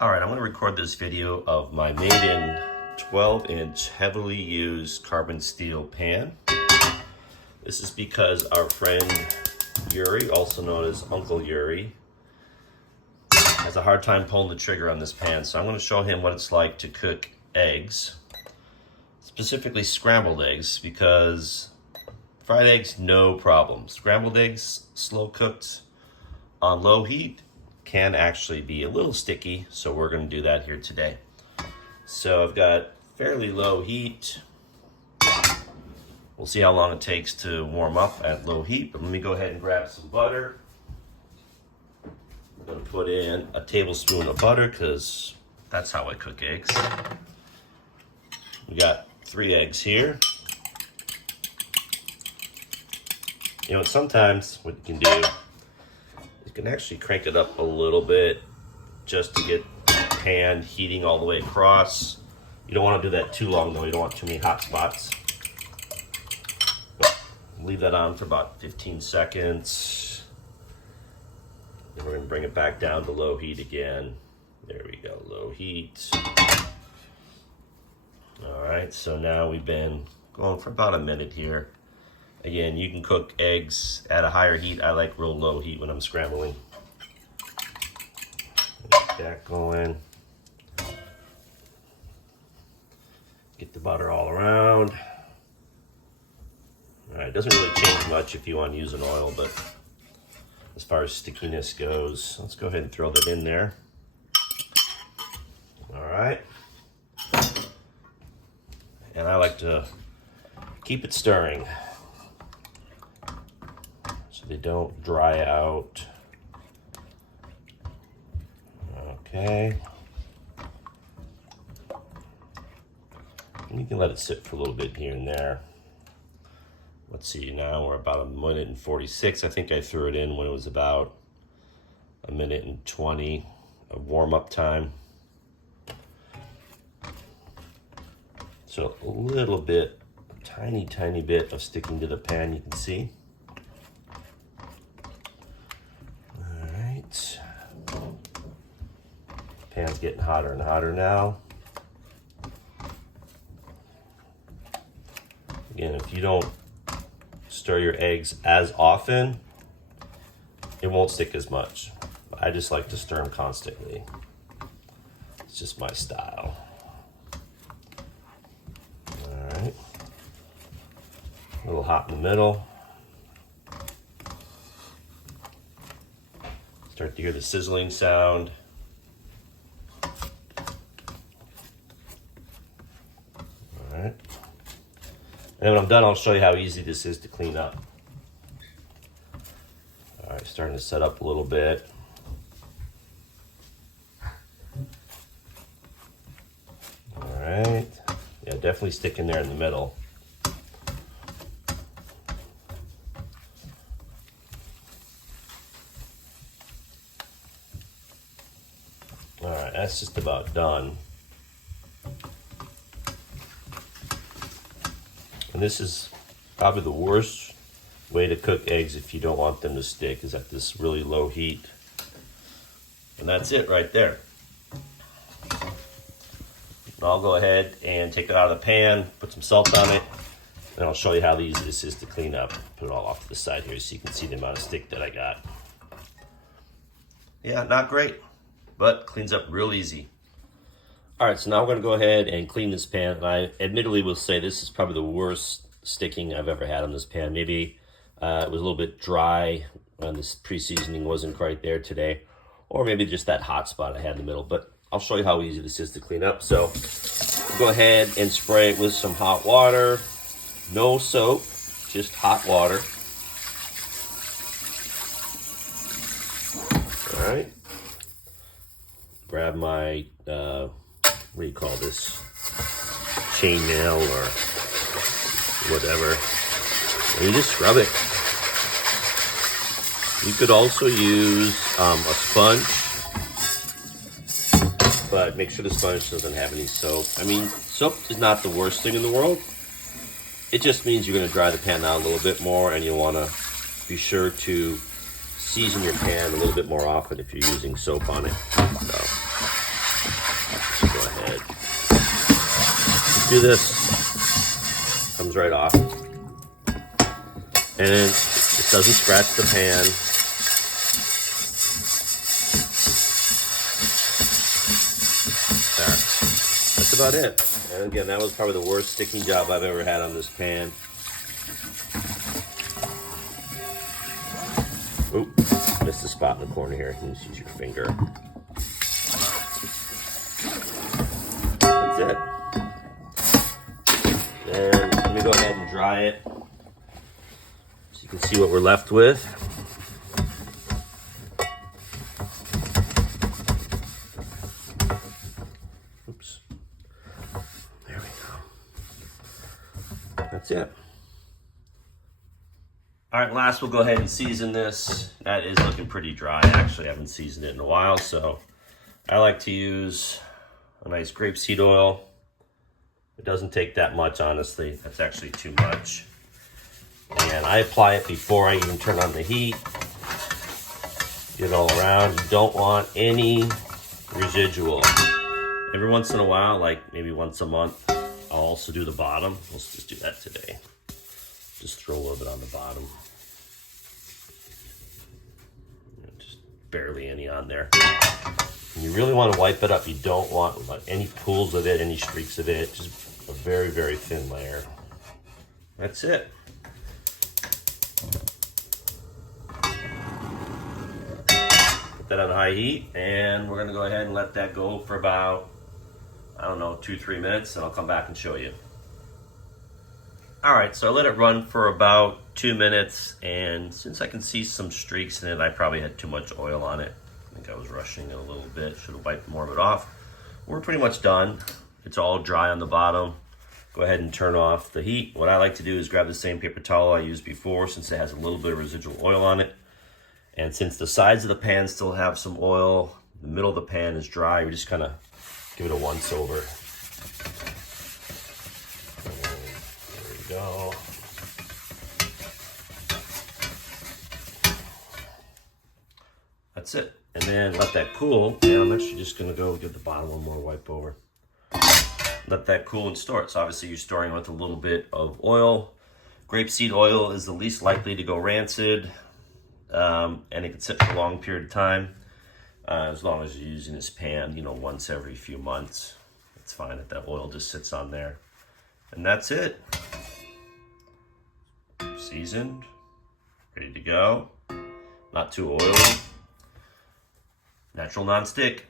All right, I'm going to record this video of my made-in 12-inch heavily used carbon steel pan. This is because our friend Yuri, also known as Uncle Yuri, has a hard time pulling the trigger on this pan. So I'm going to show him what it's like to cook eggs, specifically scrambled eggs, because fried eggs, no problem. Scrambled eggs, slow cooked on low heat, can actually be a little sticky, so we're going to do that here today. So I've got fairly low heat. We'll see how long it takes to warm up at low heat, but let me go ahead and grab some butter. I'm going to put in a tablespoon of butter because that's how I cook eggs. We got 3 eggs here. You know, sometimes what you can do, you can actually crank it up a little bit just to get the pan heating all the way across. You don't want to do that too long though. You don't want too many hot spots. Leave that on for about 15 seconds. Then we're going to bring it back down to low heat again. There we go, low heat. All right, so now we've been going for about a minute here. Again, you can cook eggs at a higher heat. I like real low heat when I'm scrambling. Get that going. Get the butter all around. All right, it doesn't really change much if you want to use an oil, but as far as stickiness goes, let's go ahead and throw that in there. All right. And I like to keep it stirring so they don't dry out. Okay. And you can let it sit for a little bit here and there. Let's see, now we're about 1 minute and 46. I think I threw it in when it was about 1 minute and 20 of warm-up time. So a little bit, a tiny bit of sticking to the pan, you can see. All right. Pan's getting hotter and hotter now. Again, if you don't stir your eggs as often, it won't stick as much. I just like to stir them constantly. It's just my style. All right. A little hot in the middle. Start to hear the sizzling sound. All right. And when I'm done, I'll show you how easy this is to clean up. All right, starting to set up a little bit. All right. Yeah, definitely stick in there in the middle. All right, that's just about done. And this is probably the worst way to cook eggs if you don't want them to stick, is at this really low heat. And that's it right there. I'll go ahead and take it out of the pan, put some salt on it, and I'll show you how easy this is to clean up. Put it all off to the side here so you can see the amount of stick that I got. Yeah, not great, but cleans up real easy. All right, so now we're going to go ahead and clean this pan. And I admittedly will say this is probably the worst sticking I've ever had on this pan. Maybe it was a little bit dry and this pre-seasoning wasn't quite there today, or maybe just that hot spot I had in the middle. But I'll show you how easy this is to clean up. So go ahead and spray it with some hot water. No soap, just hot water. All right. Grab my what do you call this, chainmail or whatever, and you just scrub it. You could also use a sponge, but make sure the sponge doesn't have any soap. I mean, soap is not the worst thing in the world. It just means you're going to dry the pan out a little bit more, and you want to be sure to season your pan a little bit more often if you're using soap on it. So Go ahead. Just do this. Comes right off. And it doesn't scratch the pan. There. That's about it. And again, that was probably the worst sticking job I've ever had on this pan. Oop, missed a spot in the corner here. You can just use your finger. That's it. Then let me go ahead and dry it so you can see what we're left with. Oops. There we go. That's it. All right, last we'll go ahead and season this. That is looking pretty dry. Actually, I haven't seasoned it in a while, so I like to use a nice grapeseed oil. It doesn't take that much, honestly. That's actually too much. And I apply it before I even turn on the heat. Get it all around. You don't want any residual. Every once in a while, like maybe once a month, I'll also do the bottom. Let's just do that today. Just throw a little bit on the bottom. Just barely any on there. And you really want to wipe it up. You don't want like any pools of it, any streaks of it. Just a very, very thin layer. That's it. Put that on high heat, and we're going to go ahead and let that go for about, I don't know, 2-3 minutes, and I'll come back and show you. All right, so I let it run for about 2 minutes, and since I can see some streaks in it, I probably had too much oil on it. I think I was rushing it a little bit. Should have wiped more of it off. We're pretty much done. It's all dry on the bottom. Go ahead and turn off the heat. What I like to do is grab the same paper towel I used before, since it has a little bit of residual oil on it. And since the sides of the pan still have some oil, the middle of the pan is dry, we just kind of give it a once over. Go. That's it. And then let that cool. And I'm actually just going to go give the bottom one more wipe over. Let that cool and store it. So obviously you're storing with a little bit of oil. Grapeseed oil is the least likely to go rancid. And it can sit for a long period of time. As long as you're using this pan, once every few months. It's fine if that oil just sits on there. And that's it. Seasoned, ready to go, not too oily, natural non-stick.